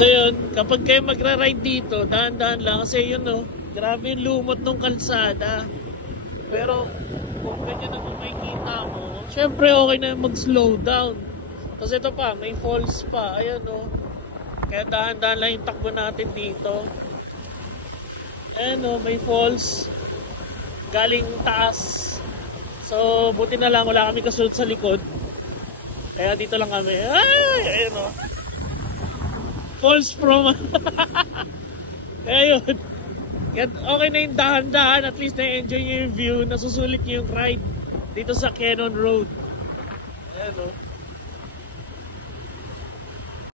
So yun, kapag kayo magra-ride dito, dahan-dahan lang kasi yun no, grabe yung lumot ng kalsada. Pero kung ganyan naman makikita mo, syempre okay na mag-slow down. Kasi ito pa, may falls pa, ayun no. Kaya dahan-dahan lang yung takbo natin dito. Ayan no, may falls galing taas. So buti na lang wala kami kasunod sa likod. Kaya dito lang kami. Ay, ayun no. Falls from kaya yun. Okay na yung dahan-dahan. At least na-enjoy nyo yung view. Nasusulit nyo yung ride dito sa Cannon Road. Ayan o.